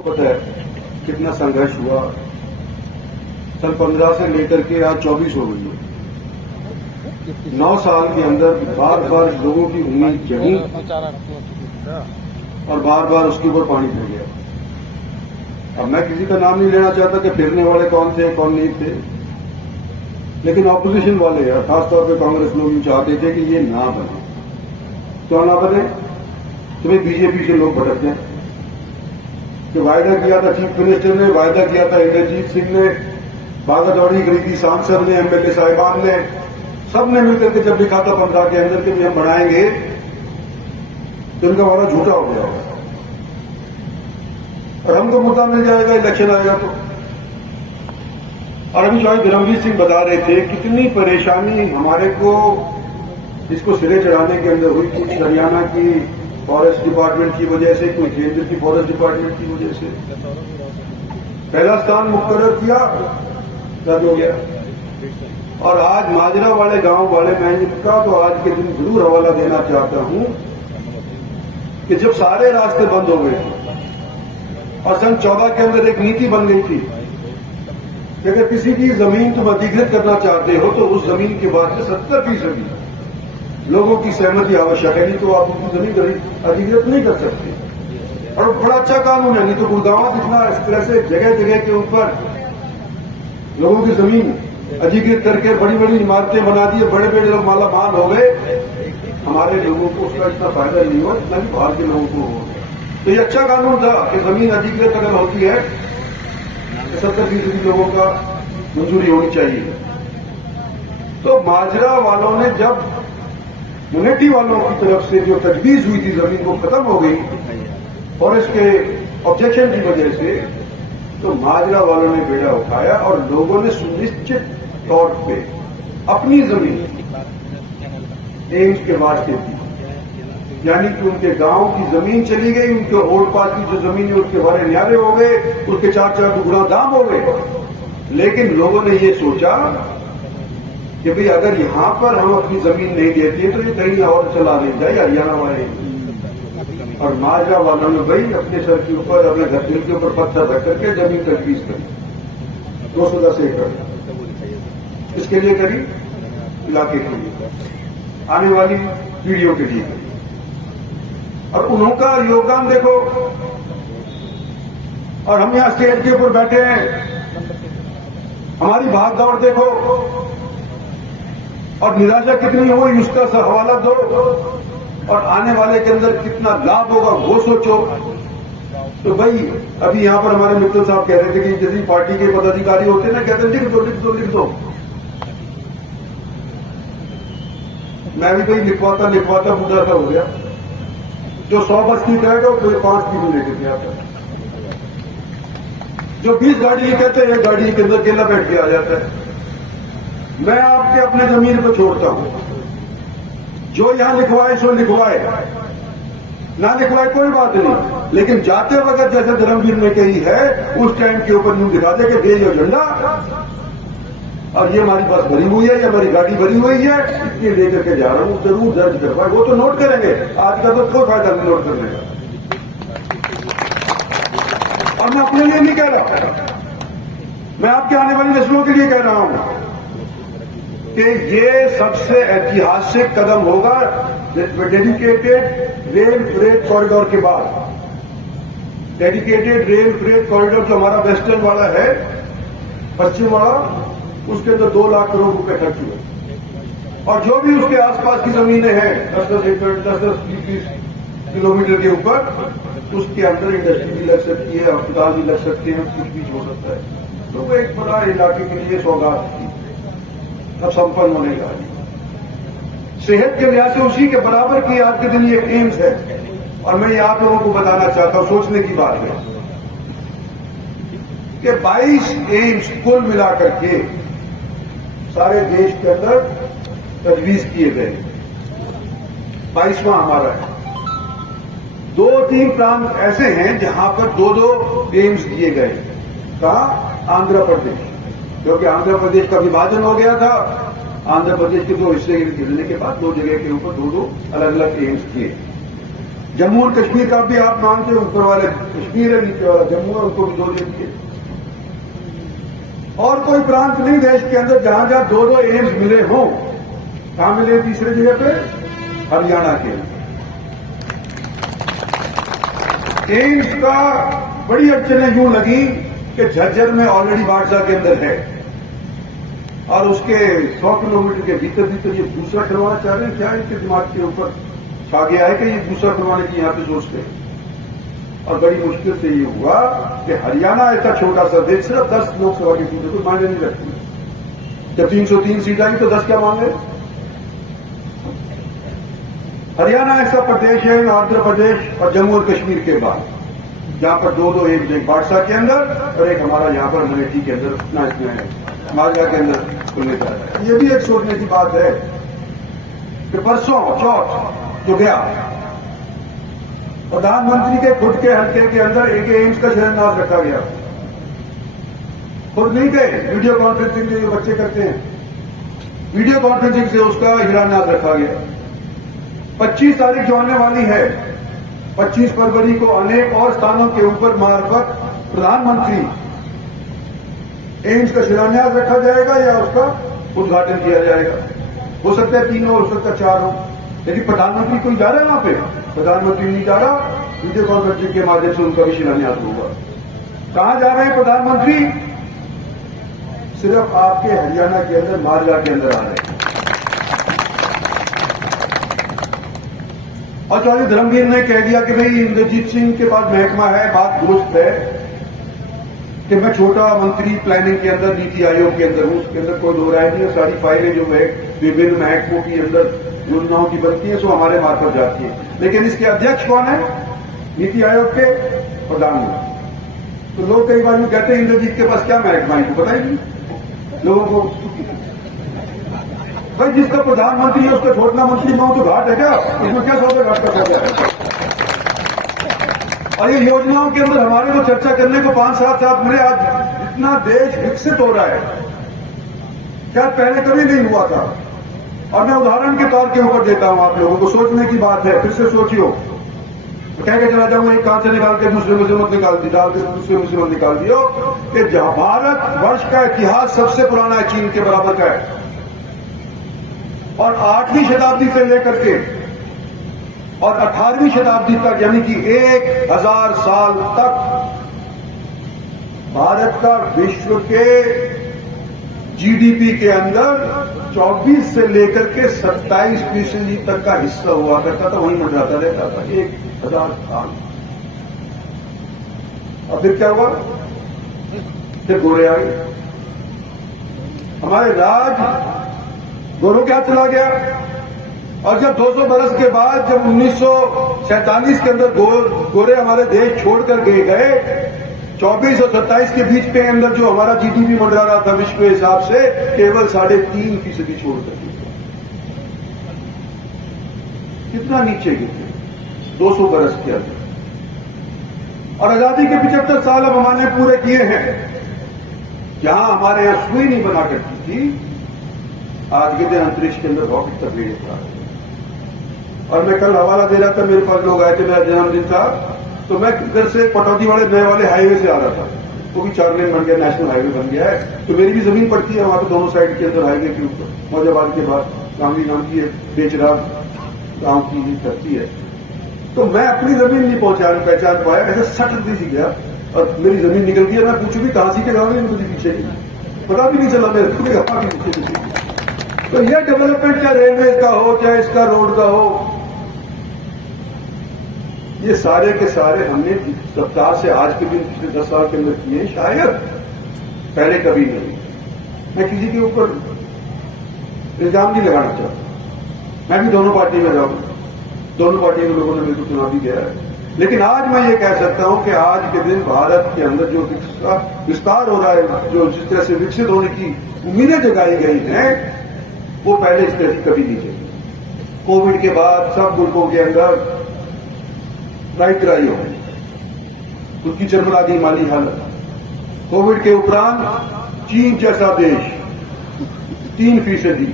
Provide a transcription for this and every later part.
पता है कितना संघर्ष हुआ। सन 15 से लेकर के आज 24 हो गई है। 9 साल के अंदर बार बार लोगों की उम्मीद जगी और बार बार उसके ऊपर पानी फिर गया। अब मैं किसी का नाम नहीं लेना चाहता कि फिरने वाले कौन थे कौन नहीं थे, लेकिन ऑपोजिशन वाले और खासतौर पर कांग्रेस लोग यूं चाहते थे कि ये ना बने। क्यों ना बने? तुम्हें बीजेपी से लोग भटक जाए कि वायदा किया था चीफ मिनिस्टर ने, वायदा किया था इंद्रजीत सिंह ने, भागा दौड़ी करी थी सांसद ने, एमएलए साहिबान ने, सब ने मिलकर के जब लिखा था 15 के अंदर के भी हम बढ़ाएंगे, तो उनका वादा झूठा हो गया और हमको मुद्दा मिल जाएगा इलेक्शन आएगा तो। और अभी शायद धर्मवीर सिंह बता रहे थे कितनी परेशानी हमारे को इसको सिरे चढ़ाने के अंदर हुई। कुछ हरियाणा की फॉरेस्ट डिपार्टमेंट की वजह से, कोई केंद्र की फॉरेस्ट डिपार्टमेंट की वजह से पहला स्थान मुकर्रर किया, रद्द हो गया। और आज माजरा वाले गांव वाले, मैं इनका तो आज के दिन जरूर हवाला देना चाहता हूं कि जब सारे रास्ते बंद हो गए और सन 14 के अंदर एक नीति बन गई थी कि अगर किसी की जमीन तुम अधिकृत करना चाहते हो तो उस जमीन के बाद से 70% लोगों की सहमति आवश्यक है, नहीं तो आप उनकी जमीन अधिकृत नहीं कर सकते। और बड़ा अच्छा कानून है, नहीं तो गुड़गांव जितना इस तरह से जगह जगह के ऊपर लोगों की जमीन अधिकृत करके बड़ी बड़ी इमारतें बना दी, बड़े बड़े लोग माला माल हो गए। हमारे लोगों को उसका इतना फायदा नहीं हुआ जितना कि बाहर के लोगों को हो गया। तो ये अच्छा कानून था कि जमीन अधिकृत अगर होती है 70% लोगों का मंजूरी होनी चाहिए। तो माजरा वालों ने जब यूनिटी वालों की तरफ से जो तजवीज हुई थी जमीन को खत्म हो गई फॉरेस्ट के ऑब्जेक्शन की वजह से, तो माजरा वालों ने बेड़ा उठाया और लोगों ने सुनिश्चित तौर पे अपनी जमीन एम्स के वास्ते दी। यानी कि उनके गांव की जमीन चली गई, उनके ओर पास की जो जमीन है उसके बारे न्यारे हो गए, उसके 4-4 गुना दाम हो गए। लेकिन लोगों ने ये सोचा कि भाई अगर यहां पर हम अपनी जमीन नहीं देते तो ये कहीं और चला नहीं जाए हरियाणा वाले। और माजरा वालों ने भाई अपने सर के ऊपर, अपने घर दिल के ऊपर पत्थर रख करके जमीन तजवीज करी 210 एकड़। किसके लिए करी? इलाके के लिए, आने वाली पीढ़ियों के लिए करी। और उनका योगदान देखो। और हम यहां स्टेज के ऊपर बैठे हैं, हमारी भाग दौड़ देखो और निराशा कितनी हुई उसका हवाला दो, और आने वाले के अंदर कितना लाभ होगा वो सोचो। तो भाई अभी यहां पर हमारे मित्तल साहब कह रहे थे कि यदि पार्टी के पदाधिकारी होते ना, कहते लिख दो लिख दो लिख दो। मैं भी भाई लिखवाता बुढ़ा सा हो गया। जो 100 बस की कहेगा वो 5 की लेके गया था। जो 20 गाड़ी कहते हैं, गाड़ी के अंदर अकेला बैठ के आ जाता है। मैं आपके अपने जमीन पर छोड़ता हूं, जो यहां लिखवाए सो लिखवाए, ना लिखवाए कोई बात नहीं, लेकिन जाते वक्त जैसे धर्मवीर ने कही है उस टाइम के ऊपर यूं दिखा दे कि दे जो झंडा और ये हमारी बस भरी हुई है, ये हमारी गाड़ी भरी हुई है, इतनी लेकर के जा रहा हूं, जरूर दर्ज करवाए। वो तो नोट करेंगे, आज का तो कोई फायदा नहीं नोट करने का। और मैं अपने लिए नहीं कह रहा, मैं आपके आने वाली नस्लों के लिए कह रहा हूं कि ये सबसे ऐतिहासिक कदम होगा डेडिकेटेड रेल फ्रेट कॉरिडोर के बाद। डेडिकेटेड रेल फ्रेट कॉरिडोर जो हमारा वेस्टर्न वाला है, पश्चिम वाला, उसके अंदर 2 लाख करोड़ रुपए खर्च हुए। और जो भी उसके आसपास की जमीनें हैं 10-10 एकड़ 10-20 किलोमीटर के ऊपर, उसके अंदर इंडस्ट्री भी लग सकती है, अस्पताल भी लग सकते हैं, कुछ भी हो सकता है। तो वो एक बड़ा इलाके के लिए सौगात थी, अब संपन्न होने जा रही। सेहत के लिहाज से उसी के बराबर की आज के दिन ये एम्स है। और मैं ये आप लोगों को बताना चाहता हूं, सोचने की बात है कि 22 एम्स कुल मिलाकर के सारे देश के अंदर तजवीज किए गए, 22वां हमारा है। 2-3 प्रांत ऐसे हैं जहां पर 2-2 एम्स दिए गए। कहा? आंध्र प्रदेश, क्योंकि आंध्र प्रदेश का विभाजन हो गया था। आंध्र प्रदेश के 2 हिस्से गिरने के बाद 2 जगह के ऊपर 2-2 अलग अलग एम्स किए। जम्मू और कश्मीर का भी आप मानते हो, ऊपर वाले कश्मीर है, नीचे वाला जम्मू है, उनको भी 2 दे दिए। और कोई प्रांत नहीं देश के अंदर जहां जहां 2 एम्स मिले हों। कहां मिले? तीसरे जगह पे हरियाणा के। एम्स का बड़ी अड़चनें यूं लगी कि झज्जर में ऑलरेडी बाड़सा के अंदर है और उसके 100 किलोमीटर के भीतर भीतर ये दूसरा करवाना चाह रहे हैं। क्या इनके दिमाग के ऊपर छा गया है कि ये दूसरा करवाने की यहां पे सोचते हैं? और बड़ी मुश्किल से ये हुआ कि हरियाणा ऐसा छोटा सा देश, सिर्फ 10 लोकसभा की सीटें तो मायने नहीं रखती। जब 303 सीट आई तो 10 क्या मांगे? हरियाणा ऐसा प्रदेश है, आंध्र प्रदेश और जम्मू और कश्मीर के बाद, जहां पर 2 एक बाड़सा के अंदर और एक हमारा यहां पर अमेठी के अंदर, ना इसमें मालवा के अंदर खुलने जा रहा है। ये भी एक सोचने की बात है कि परसों चौथ जो गया, प्रधानमंत्री के खुद के हल्के के अंदर एक एम्स का शिलान्यास रखा गया। खुद नहीं गए, वीडियो कॉन्फ्रेंसिंग जो ये बच्चे करते हैं, वीडियो कॉन्फ्रेंसिंग से उसका शिलान्यास रखा गया। 25 तारीख जो आने वाली है, 25 फरवरी को अनेक और स्थानों के ऊपर मार्फत प्रधानमंत्री एम्स का शिलान्यास रखा जाएगा या उसका उद्घाटन किया जाएगा। हो सकता है 3 हो सकता है 4 हो, लेकिन प्रधानमंत्री कोई जा रहा है वहां पे? प्रधानमंत्री नहीं जा रहा, वीडियो कॉन्फ्रेंसिंग के माध्यम से उनका भी शिलान्यास होगा। कहां जा रहे हैं प्रधानमंत्री? सिर्फ आपके हरियाणा के अंदर, मालवा के अंदर आ रहे हैं। और चौधरी धर्मवीर ने कह दिया कि भाई इंद्रजीत सिंह के पास महकमा है, बात दुरुस्त है कि मैं छोटा मंत्री प्लानिंग के अंदर, नीति आयोग के अंदर हूं, उसके अंदर कोई दो राय नहीं है। सारी फाइलें जो है विभिन्न महकमों की अंदर योजनाओं की बनती है, सो हमारे मार्फत जाती है। लेकिन इसके अध्यक्ष कौन है? नीति आयोग के प्रधानमंत्री। तो लोग कई बार कहते हैं इंद्रजीत के पास क्या महकमा है, पता ही नहीं लोगों को। भाई जिसका प्रधानमंत्री है उसका छोड़ना मंत्री न हो तो घाट है क्या? इसमें क्या सौदा घाट का सौदा है? और ये योजनाओं के अंदर हमारे को चर्चा करने को 5-7 साल मिले। आज इतना देश विकसित हो रहा है, क्या पहले कभी नहीं हुआ था। और मैं उदाहरण के तौर के ऊपर देता हूं आप लोगों को, सोचने की बात है। फिर से सोचियो, कह के चला जाऊंगा, एक कांच से निकाल के दूसरे मुसीबत निकाल दी, डाल के दूसरे मुसीबत निकाल दियो कि जहां भारत वर्ष का इतिहास सबसे पुराना है, चीन के बराबर का है। और 8वीं शताब्दी से लेकर के और 18वीं शताब्दी तक, यानी कि 1000 साल तक भारत का विश्व के जीडीपी के अंदर 24 से लेकर के 27% तक का हिस्सा हुआ करता था, वहीं मंडराता रहता था 1000 साल। और फिर क्या हुआ? फिर गोरे आ गए, हमारे राज गोरों क्या चला गया। और जब 200 बरस के बाद, जब 1947 के अंदर गोरे हमारे देश छोड़कर गए, 24 और 27 के बीच के अंदर जो हमारा जीडीपी मंडरा रहा था विश्व के हिसाब से, केवल 3.5% छोड़कर कितना नीचे गिरे 200 बरस के अंदर। और आजादी के 75 साल अब हमारे पूरे किए हैं। जहां हमारे यहां सुई नहीं बना करती थी, आज के दिन अंतरिक्ष के अंदर रॉकेट तक भेज रहा है। और मैं कल हवाला दे रहा था, मेरे पास लोग आए थे, मेरा जन्मदिन था, तो मैं इधर से पटौदी वाले नए वाले हाईवे से आ रहा था, वो भी 4 लेन बन गया, नेशनल हाईवे बन गया है। तो मेरी भी जमीन पड़ती है वहां पर, दोनों साइड के अंदर हाईवे के ऊपर, मौजाबाद के बाद गांधी नाम की बेचरा गांव की धरती है। तो मैं अपनी जमीन नहीं पहचान पाया, ऐसे सटती सी गया और मेरी जमीन निकल गई। मैं पूछू भी कहां सी के गांव में, मुझे पीछे की पता भी नहीं चला मेरे को, कहां भी पीछे। तो यह डेवलपमेंट चाहे रेलवे का हो, चाहे इसका रोड का हो, ये सारे के सारे हमने सप्ताह से आज के दिन पिछले 10 साल के अंदर किए, शायद पहले कभी नहीं। मैं किसी के ऊपर इल्जाम नहीं लगाना चाहता, मैं भी दोनों पार्टी में रहूं, दोनों पार्टी के लोगों ने मेरे को चुना भी दिया है। लेकिन आज मैं ये कह सकता हूं कि आज के दिन भारत के अंदर जो विस्तार हो रहा है, जो जिस तरह से विकसित होने की उम्मीदें जगाई गई हैं, वो पहले इस तरह से कभी नहीं चली। कोविड के बाद सब मुल्कों के अंदर राई हो गई, उसकी चरमरा दी माली हालत। कोविड के उपरांत चीन जैसा देश 3%,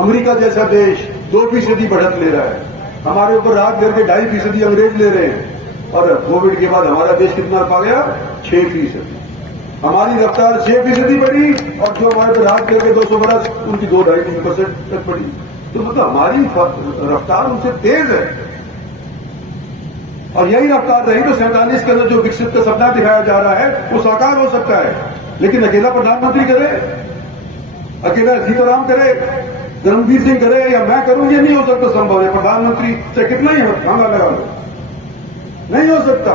अमेरिका जैसा देश 2% बढ़त ले रहा है। हमारे ऊपर रात करके 2.5% अंग्रेज ले रहे हैं और कोविड के बाद हमारा देश कितना पा गया 6%। हमारी रफ्तार 6% बढ़ी और जो हमारे पे रात करके 200 बरस उनकी 2-2.5-3% तक बढ़ी। तो मतलब हमारी रफ्तार उनसे तेज है और यही रफ्तार रही तो 47 के अंदर जो विकसित का सपना दिखाया जा रहा है वो साकार हो सकता है। लेकिन अकेला प्रधानमंत्री करे, अकेला सीताराम करे, रणबीर सिंह करे या मैं करूं, ये नहीं हो सकता, संभव है। प्रधानमंत्री से कितना ही महंगा लगा लो, नहीं हो सकता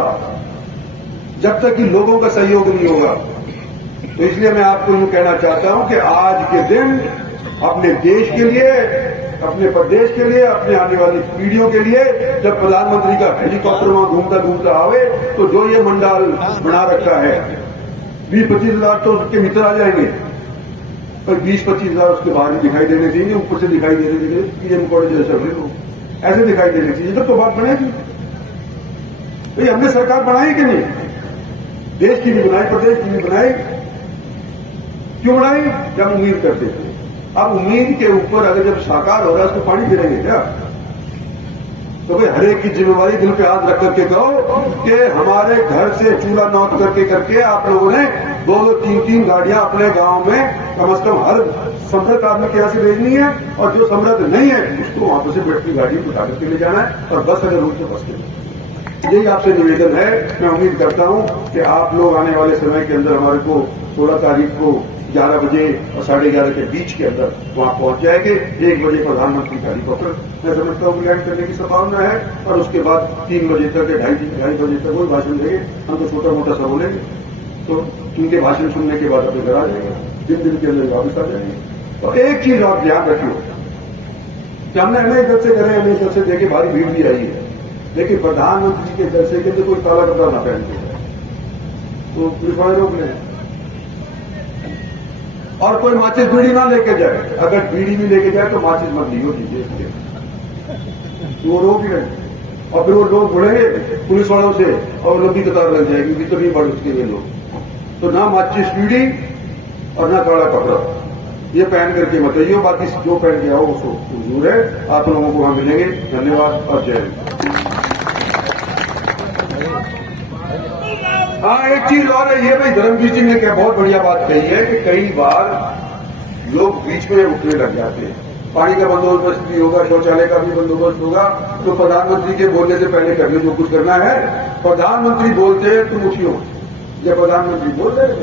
जब तक कि लोगों का सहयोग नहीं होगा। तो इसलिए मैं आपको यूं कहना चाहता हूं कि आज के दिन अपने देश के लिए, अपने प्रदेश के लिए, अपने आने वाली पीढ़ियों के लिए, जब प्रधानमंत्री का हेलीकॉप्टर वहां घूमता घूमता आवे तो जो ये मंडाल बना रखा है 20-25 हजार तो उसके मित्र आ जाएंगे, पर 20-25 हजार उसके बाहर ही दिखाई देने चाहिए, ऊपर से दिखाई देने चाहिए पीएम कॉलेज जैसे लोग ऐसे दिखाई देने चाहिए। जब तो बात बनेगी भाई, हमने सरकार बनाई कि नहीं, देश की भी बनाई, प्रदेश की भी बनाई, क्यों बनाई? जब उम्मीद करते थे। अब उम्मीद के ऊपर अगर जब साकार हो रहा है उसको पानी गिरेंगे क्या? तो भाई हर एक की जिम्मेवारी दिल पे हाथ रख करके कहो कि हमारे घर से चूल्हा नौत करके आप लोगों ने 2-3 गाड़ियां अपने गांव में कम से कम हर समृद्ध आदमी के यहां से भेजनी है और जो समृद्ध नहीं है उसको वहां से बैटरी गाड़ी उठा करके ले जाना है और बस अगर रूट से बस के। यही आपसे निवेदन है। मैं उम्मीद करता हूं कि आप लोग आने वाले समय के अंदर हमारे को 16 तारीख को 11 बजे और 11:30 के बीच के अंदर वहां पहुंच जाएंगे। 1 बजे प्रधानमंत्री का हेलीकॉप्टर मैं समझता हूं लैंड करने की संभावना है और उसके बाद 3 बजे तक 2:30 बजे तक वही भाषण देंगे। हम तो छोटा मोटा सा बोलेंगे तो उनके भाषण सुनने के बाद अपने घर आ जाएंगे, दिन के अंदर वापस आ जाएंगे। और एक चीज आप ध्यान रखियो कि हमने अनेक दल से करें, अनेक दल से देखे भारी भीड़ भी आई है, लेकिन प्रधानमंत्री के जलसे के अंदर कोई काला कपड़ा ना पहन के तो पुलिस वाले रोक लें और कोई माचिस बीड़ी ना लेके जाए। अगर बीड़ी भी लेके जाए तो माचिस मत लियो दीजिए, तो वो रोक लें और फिर वो लोग बढ़ेंगे पुलिस वालों से और लंबी कतार लग जाएगी, भीतर नहीं बढ़ उसके लिए लोग। तो ना माचिस बीड़ी और ना काला कपड़ा, ये पहन करके मत आइयो, बाकी जो पहन के आओ उसको मंजूर है। आप लोगों को वहां मिलेंगे। धन्यवाद और जय हिंद। हाँ, एक चीज और है, ये भाई धर्मवीर जी ने क्या बहुत बढ़िया बात कही है कि कई बार लोग बीच में उठने लग जाते हैं। पानी का बंदोबस्त भी होगा, शौचालय का भी बंदोबस्त होगा, तो प्रधानमंत्री के बोलने से पहले कर लो जो कुछ करना है। प्रधानमंत्री बोलते हैं तुम उठियो, जब प्रधानमंत्री बोल रहे हैं